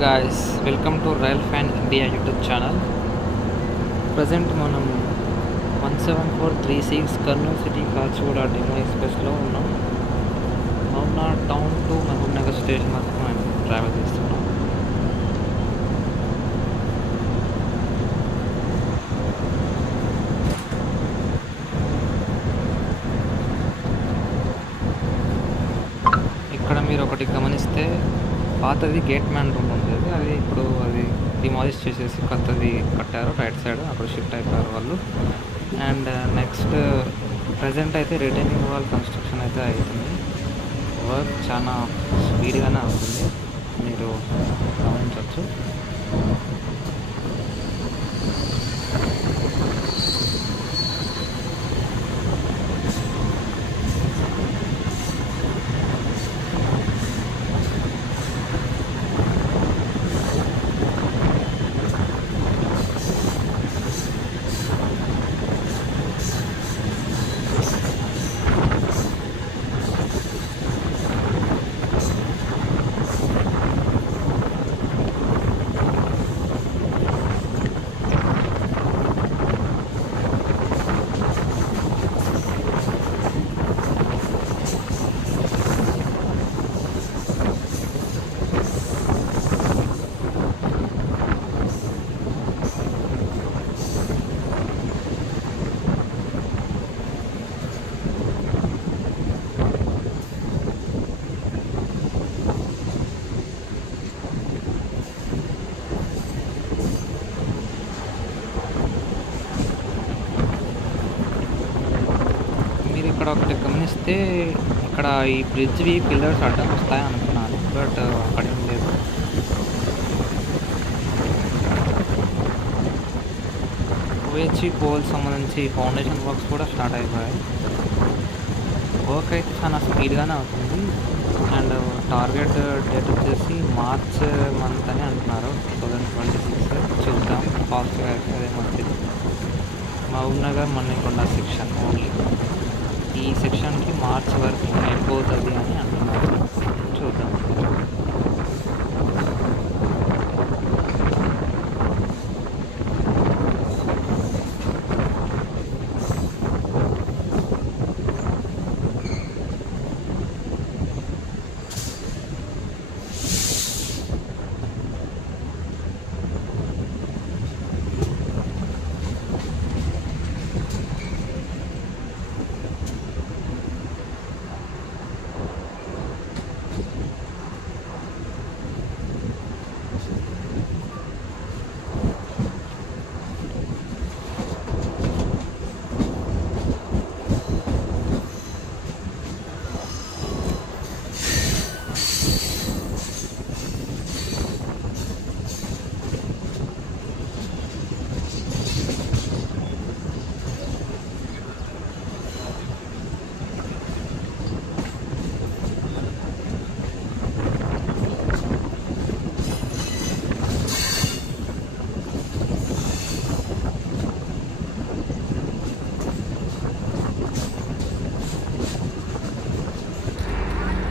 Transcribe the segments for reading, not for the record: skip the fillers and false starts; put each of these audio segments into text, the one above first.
guys, welcome to Rail Fan India YouTube channel. Present మనం 17436 Kurnool city Kachiguda demo ఎక్స్ప్రెస్లో ఉన్నాం. Mahabubnagar town to Mahabubnagar station వరకు మనం ట్రావెల్ చేస్తున్నాం. ఇక్కడ మీరు ఒకటి గమనిస్తే పాతది గేట్ మ్యాన్ రూమ్ ఉండేది, అది ఇప్పుడు అది డిమాలిష్ చేసేసి కొత్తది కట్టారు. రైట్ సైడ్ అక్కడ షిఫ్ట్ అయిపోయారు వాళ్ళు. అండ్ నెక్స్ట్ ప్రజెంట్ అయితే రిటైనింగ్ వాల్ కన్స్ట్రక్షన్ అయితే అవుతుంది. వర్క్ చాలా స్పీడ్గానే అవుతుంది, మీరు గమనించవచ్చు. ఇక్కడ ఒకటి గమనిస్తే ఇక్కడ ఈ బ్రిడ్జ్వి పిల్లర్స్ అడ్డం వస్తాయి అనుకున్నాను, బట్ అక్కడేం లేదు. ఓహెచ్ఈ పోల్ సంబంధించి ఫౌండేషన్ వర్క్స్ కూడా స్టార్ట్ అయిపోయాయి. వర్క్ అయితే చాలా స్పీడ్గానే అవుతుంది. అండ్ టార్గెట్ డేట్ వచ్చేసి మార్చ్ మంత్ అని అంటున్నారు, 2026. చూద్దాం, ఫాస్ట్గా అయితే అదే మంచిది. మహబూబ్నగర్ మన్నికొండ సెక్షన్ ఓన్లీ ఈ సెక్షన్కి మార్చ్ వరకు అయిపోతుంది అని అంటున్నారు. చూద్దాం.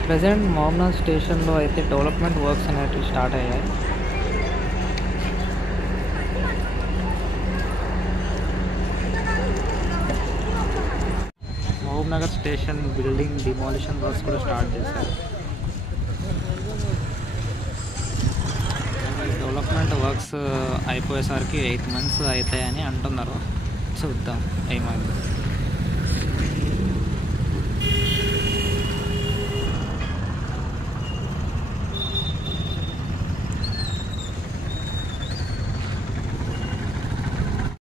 ప్రజెంట్ మహబూబ్నగర్ స్టేషన్లో అయితే డెవలప్మెంట్ వర్క్స్ అనేవి స్టార్ట్ అయ్యాయి. Mahabubnagar station building demolition works కూడా స్టార్ట్ చేశారు. డెవలప్మెంట్ వర్క్స్ అయిపోయేసరికి 8 months అవుతాయని అంటున్నారు. చూద్దాం ఏమైంది.